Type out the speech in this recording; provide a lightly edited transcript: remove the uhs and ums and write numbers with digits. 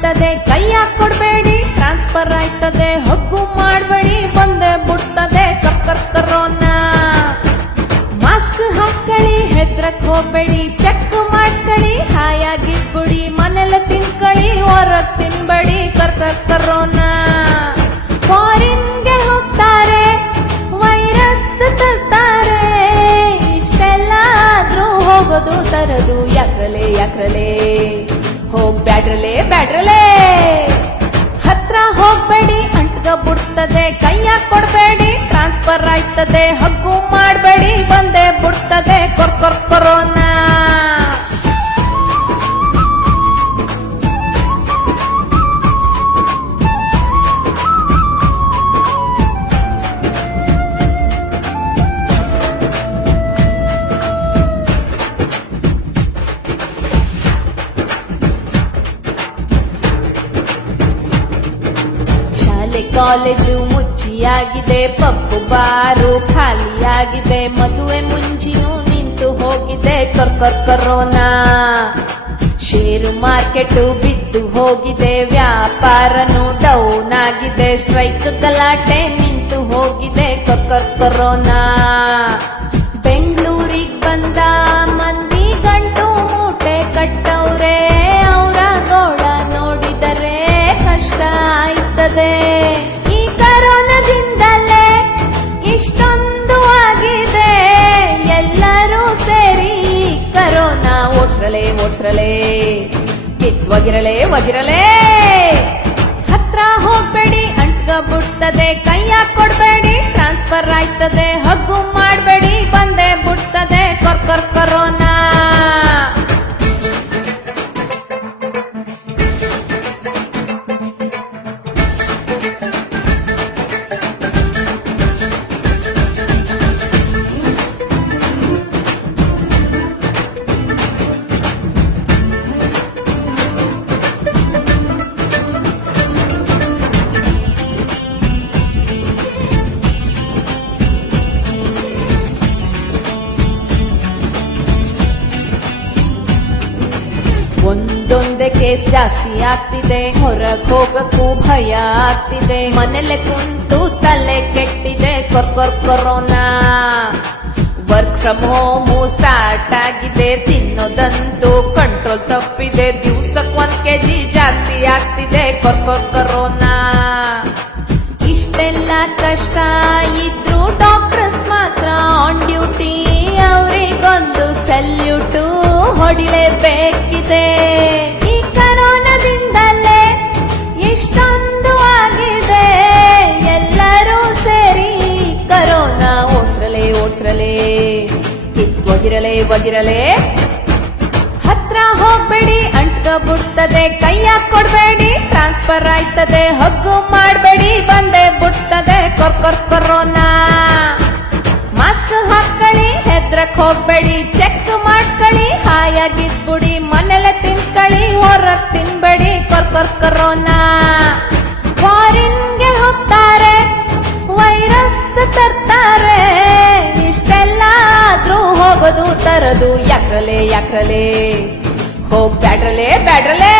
ಬಿಡ್ತದೆ, ಕೈಯ ಕೊಡ್ಬೇಡಿ ಟ್ರಾನ್ಸ್ಫರ್ ಆಯ್ತದೆ, ಹಗ್ಗು ಮಾಡ್ಬೇಡಿ ಬಂದೆ ಬಿಡ್ತದೆ ಕರೋನಾ. ಮಾಸ್ಕ್ ಹಾಕೊಳ್ಳಿ ಹೆದ್ರಕ್ ಹೋಗ್ಬೇಡಿ, ಚೆಕ್ ಮಾಡಿಸ್ಕೊಳ್ಳಿ ಹಾಯಾಗಿದ್ಬಿಡಿ, ಮನೆಲ್ಲ ತಿನ್ಕೊಳ್ಳಿ ಹೊರಗ್ ತಿನ್ಬೇಡಿ ಕರೋನಾ. ಫಾರಿನ್ಗೆ ಹೋಗ್ತಾರೆ ವೈರಸ್ ತರ್ತಾರೆ, ಇಷ್ಟೆಲ್ಲ ಆದ್ರೂ ಹೋಗೋದು ತರದು ಯಾಕ್ರಲೆ ಬ್ಯಾಡ್ರಲೆ ಹತ್ರ ಹೋಗ್ಬೇಡಿ ಅಂಟ್ಗ ಬಿಡ್ತದೆ, ಕೈಯ ಕೊಡ್ಬೇಡಿ ಟ್ರಾನ್ಸ್ಫರ್ ಆಯ್ತದೆ, ಹಗ್ಗು ಮಾಡ್ಬೇಡಿ ಬಂದೆ ಬಿಡ್ತದೆ ಕರೋನಾ. ಕಾಲೇಜು ಮುಚ್ಚಿಯಾಗಿದೆ, ಪಪ್ಪು ಬಾರು ಖಾಲಿಯಾಗಿದೆ, ಮದುವೆ ಮುಂಚಿನೂ ನಿಂತು ಹೋಗಿದೆ ಕರೋನಾ. ಷೇರು ಮಾರ್ಕೆಟ್ ಬಿದ್ದು ಹೋಗಿದೆ, ವ್ಯಾಪಾರನು ಡೌನ್ ಆಗಿದೆ, ಸ್ಟ್ರೈಕ್ ಗಲಾಟೆ ನಿಂತು ಹೋಗಿದೆ ಕರೋನಾ. ಬೆಂಗಳೂರಿಗೆ ಬಂದ ಮಂದಿ ಗಂಟು ಮೂಟೆ ಕಟ್ಟವ್ರೆ, ಅವರ ಗೋಳ ನೋಡಿದರೆ ಕಷ್ಟ ಆಯ್ತದೆ. ಈ ಕರೋನಾದಿಂದಲೇ ಇಷ್ಟೊಂದು ಆಗಿದೆ, ಎಲ್ಲರೂ ಸೇರಿ ಕರೋನಾ ಓಡ್ಸ್ರಲೆ ಕಿತ್ವಗಿರಲೆ. ಹತ್ರ ಹೋಗ್ಬೇಡಿ ಅಂಟ್ಗ ಬಿಡ್ತದೆ, ಕೈಯ ಕೊಡ್ಬೇಡಿ ಟ್ರಾನ್ಸ್ಫರ್ ಆಯ್ತದೆ, ಹಗ್ಗು ಮಾಡ್ಬೇಡಿ ಬಂದೆ ಬಿಡ್ತದೆ ಕರೋನಾ. ಒಂದೊಂದೇ ಕೇಸ್ ಜಾಸ್ತಿ ಆಗ್ತಿದೆ, ಹೊರಗ್ ಹೋಗಕ್ಕೂ ಭಯ ಆಗ್ತಿದೆ, ಮನೆಯಲ್ಲೇ ಕುಂತು ತಲೆ ಕೆಟ್ಟಿದೆ corona. Work from home start ಆಗಿದೆ, ತಿನ್ನೋದಂತೂ ಕಂಟ್ರೋಲ್ ತಪ್ಪಿದೆ, ದಿವ್ಸಕ್ 1 kg ಜಾಸ್ತಿ ಆಗ್ತಿದೆ ಕರೋನಾ. ಇಷ್ಟೆಲ್ಲ ಕಷ್ಟ ಇದ್ರು ಡಾಕ್ಟರ್ಸ್ ಮಾತ್ರ ಆನ್ ಡ್ಯೂಟಿ, ಅವರಿಗೊಂದು ಸಲ್ಯೂಟು ಹೊಡಿಲೇಬೇಕಿದೆ. ಈ ಕರೋನಾದಿಂದಲೇ ಎಷ್ಟೊಂದು ಆಗಿದೆ, ಎಲ್ಲರೂ ಸೇರಿ ಕರೋನಾ ಓಡ್ಸ್ರಲೆ ಕಿತ್ವಗಿರಲೆ. ಹತ್ರ ಹೋಗ್ಬೇಡಿ ಅಂಟ್ಗ ಬಿಡ್ತದೆ, ಕೈಯ ಕೊಡ್ಬೇಡಿ ಟ್ರಾನ್ಸ್ಫರ್ ಆಯ್ತದೆ, ಹಗ್ಗು ಮಾಡ್ಬೇಡಿ ಬಂದೆ ಬಿಡ್ತದೆ ಕರೋನಾ. ಮಾಸ್ಕ್ ಹಾಕೊಳ್ಳಿ ಹೆದ್ರಕ್ ಹೋಗ್ಬೇಡಿ, ಚೆಕ್ ಮಾಡಿಸ್ಕೊಳ್ಳಿ ಹಾಯಾಗಿದ್ಬಿಡಿ, ಮನೆಲ್ಲ ತಿನ್ಕೊಳ್ಳಿ ಹೊರಗ್ ತಿನ್ಬೇಡಿ ಕರೋನಾ. ಫಾರಿನ್ಗೆ ಹೋಗ್ತಾರೆ ವೈರಸ್ ತರ್ತಾರೆ, ಇಷ್ಟೆಲ್ಲ ಆದ್ರೂ ಹೋಗೋದು ತರದು ಯಾಕ್ರಲೆ ಬ್ಯಾಡ್ರಲೆ